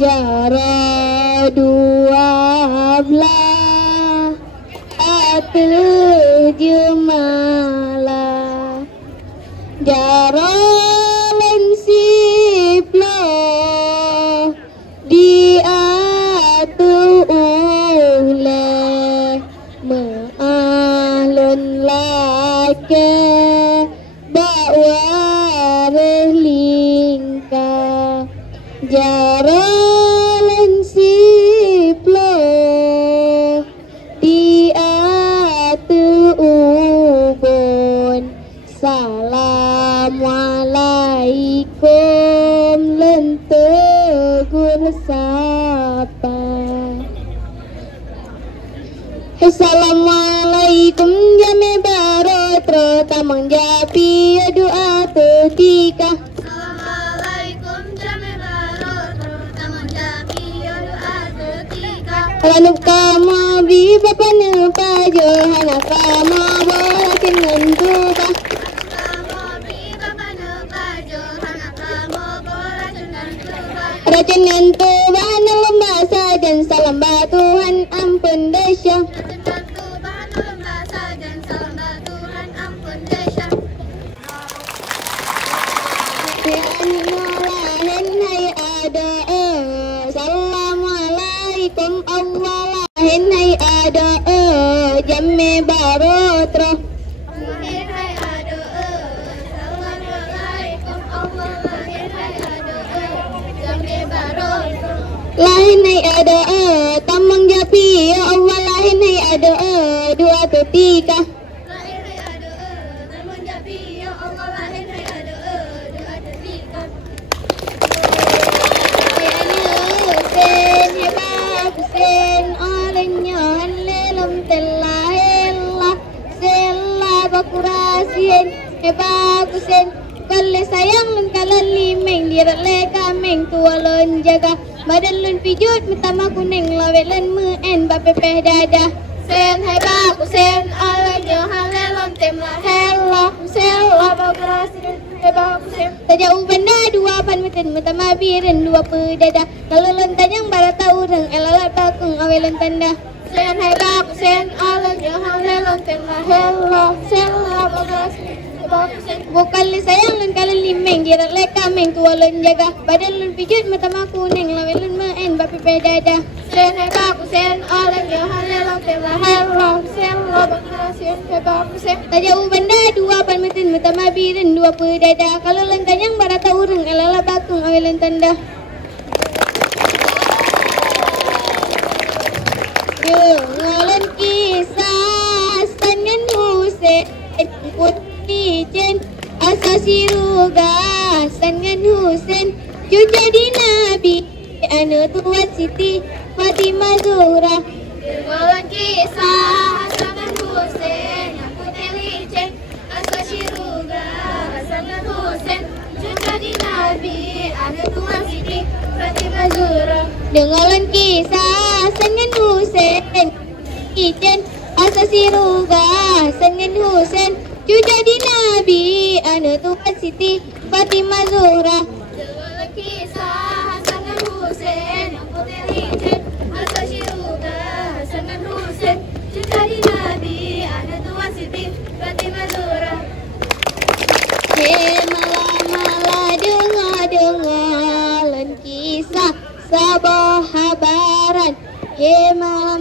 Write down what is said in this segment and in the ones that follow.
Jara 12 atuh jemalah jara lensip lo di atuh uleh ma'alun lake bawa lingka jara lensip lo di atuh ubon Assalamualaikum lentegur sapa Assalamualaikum jame barotro tamang japi doa tetika Assalamualaikum jame barotro tamang japi doa tetika Lanup kamu bi bapa nepa johana kamu bolakin nentuba Rajan nentuba nelomba sajan salam batuhan ampun desya Assalamualaikum Allah lahin hai ada jamme barotro lahin hai ada tamang japi ya Allah lahin hai ada dua ketika bagusin kalle sayang lun kalan limeng dirat le kameng tua lun jaga badan lun pijut mitama kuning lawet lun muen bapepeh dada sen hai bagusin ala johan le lon temla hella sella bagusin hai bagusin tajau benda dua pan meten mitama biren dua pedada kalau lun tanyang barata urang elalat bakung awelun tanda sen hai bagusin ala johan le lon temla hella sella bagusin Bukal li sayang lun kalan limeng jirat le kameng tua lun jaga badan lun pijut matama kuning lawe lun maen bapepeh dada sen hai bagusin alang johan le long temla hella sella bagusin hai bagusin tajau benda dua pan meten matama biren dua pedada kalau lun tanyang barata urang elala bakung awe lun tanda Ngalun kisah sangen huse Jen asasi ruga sangan Husain cucu di Nabi anu tuat Siti Fatimah Zuhra Dirgolan kisah sangan Husain aku telijen asasi ruga sangan Husain cucu di Nabi anu tuat Siti Fatimah Zuhra Dengalan kisah sangan Husain Ijen asasi ruga sangan Husain cucu di Nabi anu tuan Siti Fatimah Zuhra Dengalan kisah sangan Husain aku telijen asasi ruga sangan Husain cucu di Nabi anu tuan Siti Fatimah Zuhra mala dengar kisah sabah habaran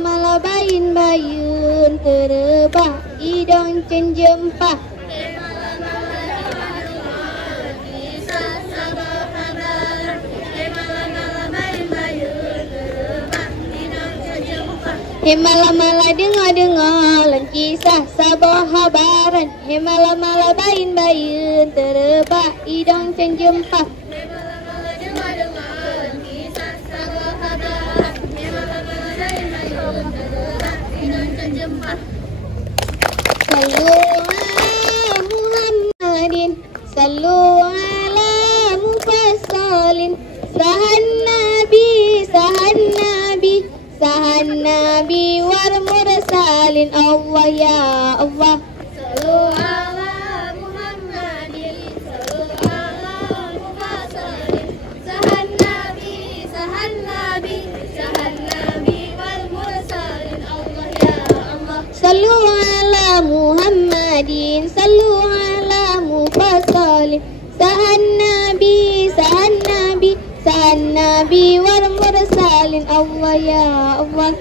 mala bayun terebah idong cenjempah mala dengar kisah sabah habaran mala bayun terebah idong cenjempah Sallu ala mufassalin sahan nabi war mursalin Allah ya Allah Sallu ala Muhammadin sallu ala mufassalin sahan nabi mursalin Sa'an nabi wal mursalin Allah ya Allah.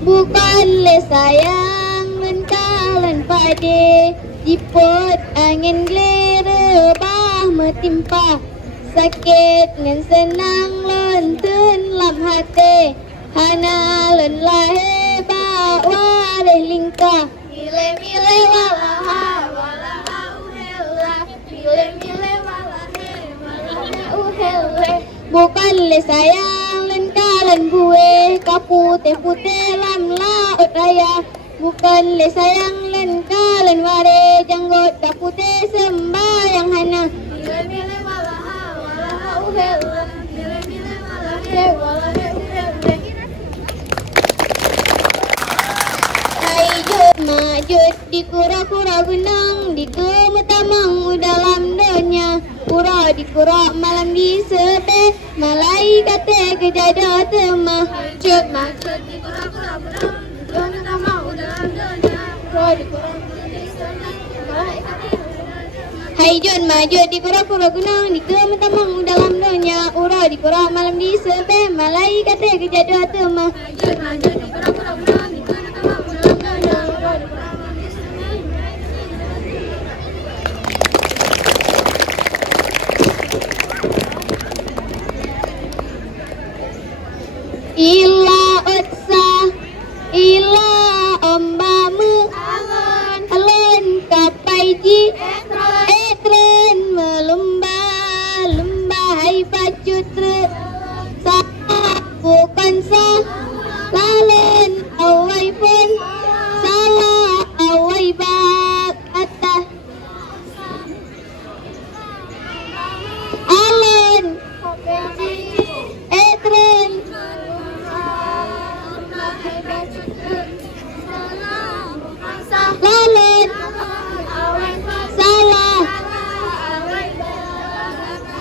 Bukan le sayang len kalen pade jipot angin glere bah metimpa sakit ngan senang len tun lam hati hana len lahe ba wale lingka mile mile walaha walaha uhella mile mile walahe walahe uhella. Bukan le sayang len kalen bue kapute pute lam laut raya. Bukan le sayang len kalen ware janggot kapute sembayang hana mile mile walaha walaha uhella mile mile walahe walahe uhella. Hai jut majut di kura-kura benang di gemetamang dalam dunia kura di kura malam di sepe malaikat kejada temah. Jut majut di kura-kura benang di gemetamang dalam dunia kura di kura di sepe malaikat. Hai jut majut di kura-kura benang di gemetamang dalam dunia kura di kura malam di sepe malaikat kejada temah. Jut majut di kura-kura benang di gemetamang dalam dunia kura di kura malam di sepe. Ila utsa ila ombamu alon alon kapaiji etren melumba lumba hai pacutre sa bukan sa lalen awai pun salah awai bak atah alon etren lalet salah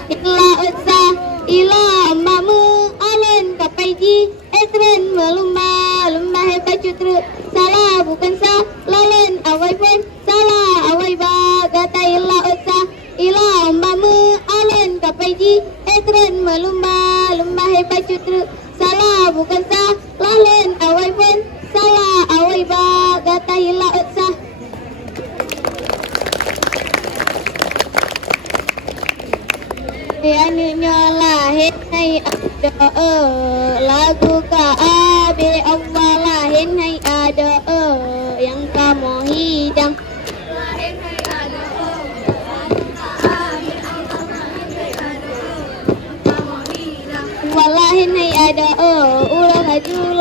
ila utsa ila ambamu alen kapaiji etren melumba lumba hepa cutru salah bukan sa lalen awai pun salah awai bagata ila utsa ila ambamu alen kapaiji etren melumba lumba hepa cutru salah bukan sa lalen awai pun salah awai bagata ila utsa. Yani nyolahin hai ada lagu kaabe Allah lahin hai ada yang kamu hidang lahin hai ada walahin hai ada ulah haju